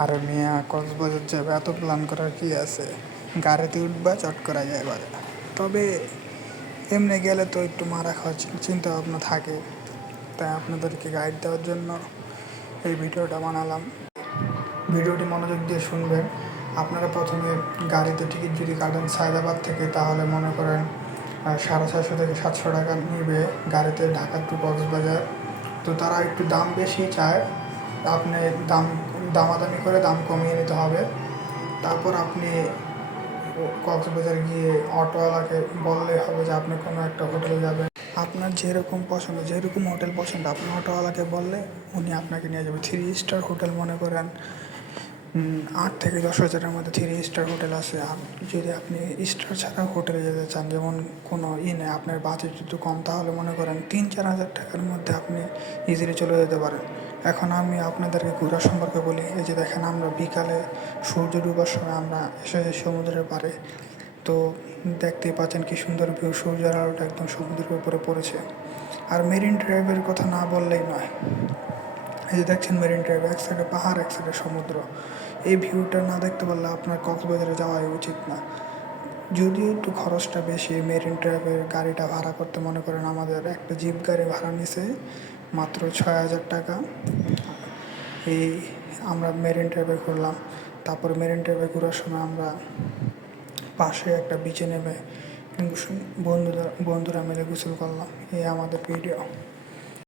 আর মিয়া কক্সবাজার যাবে, এত প্ল্যান করার কি আছে? গাড়িতে উঠবা, চট করা যায় বাজার। তবে এমনি গেলে তো একটু মারা খাওয়ার চিন্তা ভাবনা থাকে, তাই আপনাদেরকে গাইড দেওয়ার জন্য এই ভিডিওটা বানালাম। ভিডিওটি মনোযোগ দিয়ে শুনবেন। আপনারা প্রথমে গাড়িতে টিকিট যদি কাটেন সায়দাবাদ থেকে, তাহলে মনে করেন 650 থেকে 700 টাকা নেবে গাড়িতে ঢাকা টু কক্সবাজার। তো তারা একটু দাম বেশি চায়, আপনি দামাদামি করে দাম কমিয়ে নিতে হবে। তারপর আপনি কক্সবাজার গিয়ে অটোওয়ালাকে বললে হবে যে আপনি কোনো একটা হোটেলে যাবেন। আপনার যেরকম পছন্দ, যেরকম হোটেল পছন্দ, আপনি অটোওয়ালাকে বললে উনি আপনাকে নিয়ে যাবে। 3 স্টার হোটেল মনে করেন 8 থেকে 10 হাজারের মধ্যে 3 স্টার হোটেল আছে। আর যদি আপনি স্টার ছাড়া হোটেলে যেতে চান, যেমন কোনো নেই, আপনার বাজেট একটু কম, তাহলে মনে করেন 3-4 হাজার টাকার মধ্যে আপনি ইজিলি চলে যেতে পারেন। এখন আমি আপনাদেরকে ঘোরা সম্পর্কে বলি। এই যে দেখেন, আমরা বিকালে সূর্য ডুবার সময় আমরা এসেছি সমুদ্রের পাড়ে। তো দেখতেই পাচ্ছেন কি সুন্দর ভিউ, সূর্যের আলোটা একদম সমুদ্রের উপরে পড়েছে। আর মেরিন ড্রাইভের কথা না বললেই নয়। এই যে দেখছেন মেরিন ড্রাইভ, এক সাইডে পাহাড়, এক সাইডে সমুদ্র। এই ভিউটা না দেখতে পারলে আপনার কক্সবাজারে যাওয়াই উচিত না। যদিও একটু খরচটা বেশি, মেরিন ড্রাইভের গাড়িটা ভাড়া করতে মনে করেন আমাদের একটা জিপ গাড়ি ভাড়া নিছে মাত্র 6,000 টাকা। এই আমরা মেরিন ড্রাইভে ঘুরলাম। তারপর মেরিন ড্রাইভে ঘোরার সময় আমরা পাশে একটা বিচে নেমে বন্ধুরা মিলে গোসল করলাম। এই আমাদের ভিডিও।